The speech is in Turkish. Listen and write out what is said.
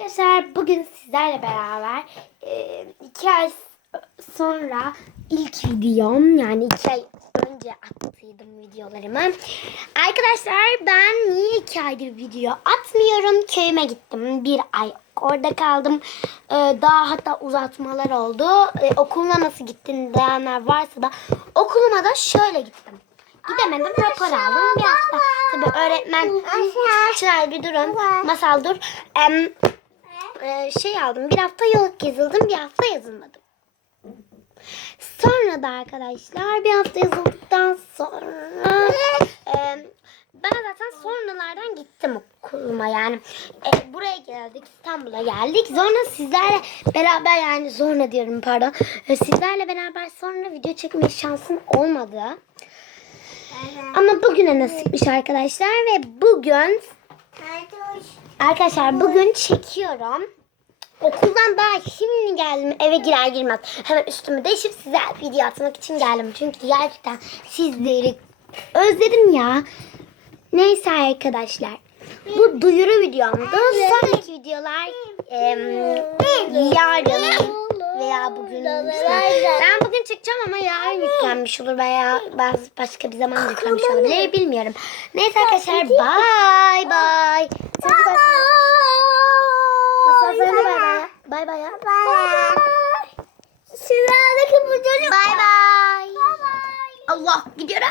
Arkadaşlar bugün sizlerle beraber e, iki ay sonra ilk videom yani iki ay önce attıydım videolarımı. Arkadaşlar ben niye iki aydır video atmıyorum? Köyüme gittim. Bir ay orada kaldım. E, daha hatta uzatmalar oldu. E, okuluna nasıl gittin diyenler varsa da okuluma da şöyle gittim. Gidemedim rapor aldım bir hafta. Tabii öğretmen Çınar bir durun. Masal dur. Em, e, şey aldım. Bir hafta yol yazıldım. Bir hafta yazılmadım. Sonra da arkadaşlar bir hafta yazıldıktan sonra e, ben zaten sonralardan gittim okuluma yani. E, buraya geldik İstanbul'a geldik. Sonra sizlerle beraber yani sonra diyorum pardon. E, sizlerle beraber sonra video çekme şansım olmadı. Ama bugüne nasipmiş arkadaşlar ve bugün arkadaşlar bugün çekiyorum. Okuldan daha şimdi geldim eve girer girmez. Hemen üstümü değişip size video atmak için geldim. Çünkü gerçekten sizleri özledim ya. Neyse arkadaşlar. Bu duyuru videomdu. Sonraki videolar em, yarın veya bugün. Ben bugün çekeceğim ama yarın yüklenmiş olur veya bazı başka bir zaman yüklenmiş olabilir bilmiyorum. Neyse arkadaşlar bye Bay bay. Bay bay. Sıradaki bu çocuk. Bay bay. Allah gidiyorum.